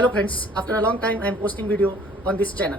Hello friends, after a long time I am posting video on this channel.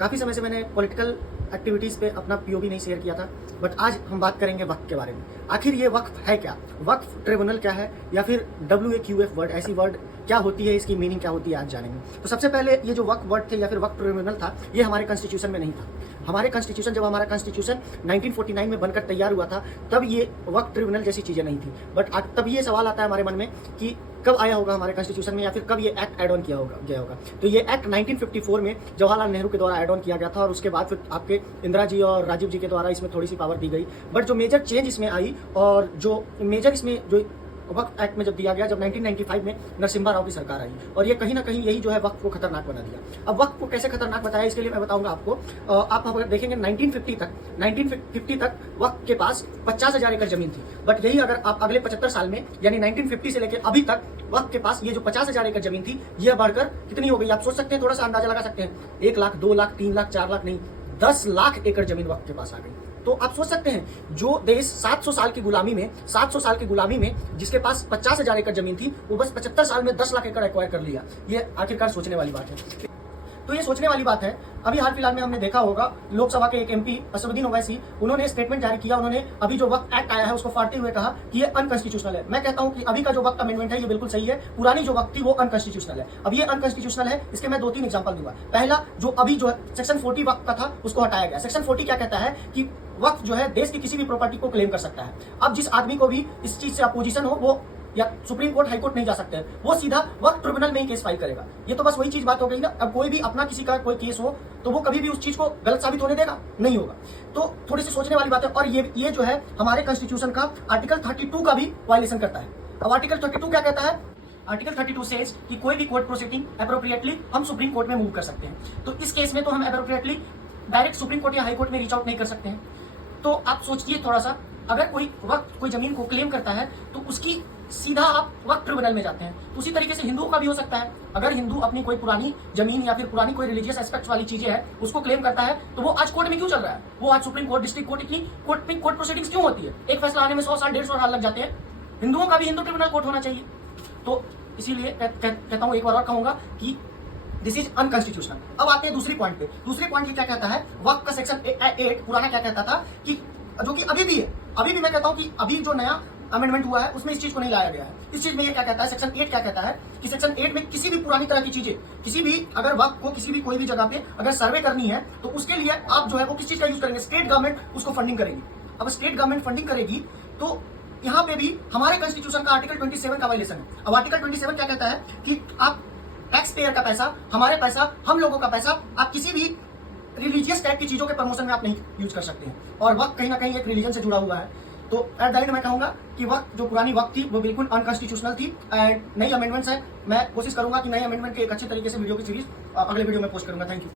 काफ़ी समय से मैंने political activities पे अपना पीओवी नहीं शेयर किया था, बट आज हम बात करेंगे वक्फ के बारे में। आखिर ये वक्फ है क्या? वक्फ ट्रिब्यूनल क्या है, या फिर WAQF वर्ड, ऐसी वर्ड क्या होती है, इसकी मीनिंग क्या होती है, आज जानेंगे। तो सबसे पहले ये जो वक्फ वर्ड थे या फिर वक्फ ट्रिब्यूनल था, ये हमारे कॉन्स्टिट्यूशन में नहीं था। हमारे कॉन्स्टिट्यूशन, जब हमारा कॉन्स्टिट्यूशन 1949 में बनकर तैयार हुआ था, तब ये वक्फ ट्रिब्यूनल जैसी चीज़ें नहीं थी। बट तब ये सवाल आता है हमारे मन में कि कब आया होगा हमारे कॉन्स्टिट्यूशन में, या फिर कब ये एक्ट एड ऑन गया होगा। तो ये एक्ट 1954 में जवाहरलाल नेहरू के द्वारा एड ऑन किया गया था, और उसके बाद फिर आपके इंदिरा जी और राजीव जी के द्वारा इसमें थोड़ी सी पावर दी गई। बट जो मेजर चेंज इसमें आई, और जो मेजर इसमें जो वक्फ एक्ट में जब दिया गया, जब 1995 में नरसिम्हा राव की सरकार आई, और ये कहीं ना कहीं यही जो है वक्फ को खतरनाक बना दिया। अब वक्फ को कैसे खतरनाक बताया, इसके लिए मैं बताऊंगा आपको। आप अगर देखेंगे 1950 तक वक्फ के पास 50,000 एकड़ जमीन थी। बट यही अगर आप अगले 75 साल में, यानी 1950 से लेकर अभी तक, वक्फ के पास ये जो 50,000 एकड़ जमीन थी, यह बढ़कर कितनी हो गई, आप सोच सकते हैं, थोड़ा सा अंदाजा लगा सकते हैं। 1 लाख, 2 लाख, 3 लाख, 4 लाख नहीं, 10 लाख एकड़ जमीन वक्फ के पास आ गई। तो आप सोच सकते हैं, जो देश 700 साल की गुलामी में जिसके पास 50,000 एकड़ जमीन थी, वो बस 75 साल में 10 लाख एकड़ एक्वायर कर लिया। ये आखिरकार सोचने वाली बात है। तो ये सोचने वाली बात है। अभी हाल फिलहाल में हमने देखा होगा, लोकसभा के एक MP असदुद्दीन ओवैसी, उन्होंने स्टेटमेंट जारी किया। उन्होंने अभी जो वक्फ एक्ट आया है उसको फाड़ते हुए कहा कि ये अनकॉन्स्टिट्यूशनल है। मैं कहता हूं कि अभी का जो वक्फ अमेंडमेंट है ये बिल्कुल सही है, पुरानी जो वक्फ थी वो अनकॉन्स्टिट्यूशनल है। अब ये अनकॉन्स्टिट्यूशनल है, इसके मैं 2-3 एग्जाम्पल दूंगा। पहला, जो अभी जो सेक्शन 40 वक्फ का था उसको हटाया गया। सेक्शन 40 क्या कहता है कि वक्फ जो है देश की किसी भी प्रॉपर्टी को क्लेम कर सकता है। अब जिस आदमी को भी इस चीज से अपोजिशन हो, वो या सुप्रीम कोर्ट, हाई कोर्ट नहीं जा सकते हैं, वो सीधा वक्फ ट्रिब्यूनल में ही केस फाइल करेगा। ये तो बस वही चीज बात हो गई ना। अब कोई भी अपना किसी का कोई केस हो तो वो कभी भी उस चीज को गलत साबित होने देगा? नहीं होगा। तो थोड़ी सी सोचने वाली बात है। और ये जो है हमारे कॉन्स्टिट्यूशन का आर्टिकल 32 का भी वायलेशन करता है। अब आर्टिकल 32 क्या कहता है? आर्टिकल 32 सेज कि कोई भी कोर्ट प्रोसीडिंग अप्रोप्रिएटली हम सुप्रीम कोर्ट में मूव कर सकते हैं। तो इस केस में तो हम अप्रोप्रिएटली डायरेक्ट सुप्रीम कोर्ट या हाई कोर्ट में रीच आउट नहीं कर सकते हैं। तो आप सोचिए थोड़ा सा, अगर कोई जमीन को क्लेम करता है तो उसकी सीधा आप वक्फ ट्रिब्यूनल में जाते हैं। तो उसी तरीके से हिंदुओं का भी हो सकता है। अगर हिंदू अपनी कोई पुरानी जमीन या फिर पुरानी कोई रिलीजियस एस्पेक्ट वाली चीजें है उसको क्लेम करता है, तो वो आज कोर्ट में क्यों चल रहा है? वो आज सुप्रीम कोर्ट, डिस्ट्रिक्ट कोर्ट, इतनी कोर्ट प्रोसीडिंग्स क्यों होती है? एक फैसला आने में 100 साल, 150 साल लग जाते हैं। हिंदुओं का भी हिंदू ट्रिब्यूनल कोर्ट होना चाहिए। तो इसीलिए कहता हूँ, एक बार और कहूंगा कि दिस इज अनकॉन्स्टिट्यूशनल। अब आते हैं दूसरी पॉइंट पे। दूसरी पॉइंट ये क्या कहता है? वक्फ का सेक्शन 8 पुराना क्या कहता था कि, जो कि अभी भी है, अभी भी मैं कहता हूं कि अभी जो नया अमेंडमेंट हुआ है उसमें इस चीज को नहीं लाया गया है। इस चीज में ये क्या कहता है, सेक्शन 8 क्या कहता है कि सेक्शन 8 में किसी भी पुरानी तरह की चीजें, किसी भी अगर वक्फ को किसी भी कोई भी जगह पे अगर सर्वे करनी है तो उसके लिए आप जो है वो किस चीज का यूज करेंगे? स्टेट गवर्नमेंट उसको फंडिंग करेगी। अब स्टेट गवर्नमेंट फंडिंग करेगी तो यहाँ पे भी हमारे कॉन्स्टिट्यूशन का आर्टिकल 27 का वायलेशन है। अब आर्टिकल 27 क्या कहता है कि आप टैक्स पेयर का पैसा, हमारे पैसा, हम लोगों का पैसा, आप किसी भी रिलीजियस टाइप की चीजों के प्रमोशन में आप नहीं यूज कर सकते हैं। और वक्त कहीं ना कहीं एक रिलीजन से जुड़ा हुआ है। तो एट द एंड मैं कहूंगा कि वक्त, जो पुरानी वक्त थी, वो बिल्कुल अनकॉन्स्टिट्यूशनल थी। एंड नई अमेंडमेंट्स है, मैं कोशिश करूंगा कि नई अमेंडमेंट के एक अच्छे तरीके से वीडियो की सीरीज अगले वीडियो में पोस्ट करूंगा। Thank you.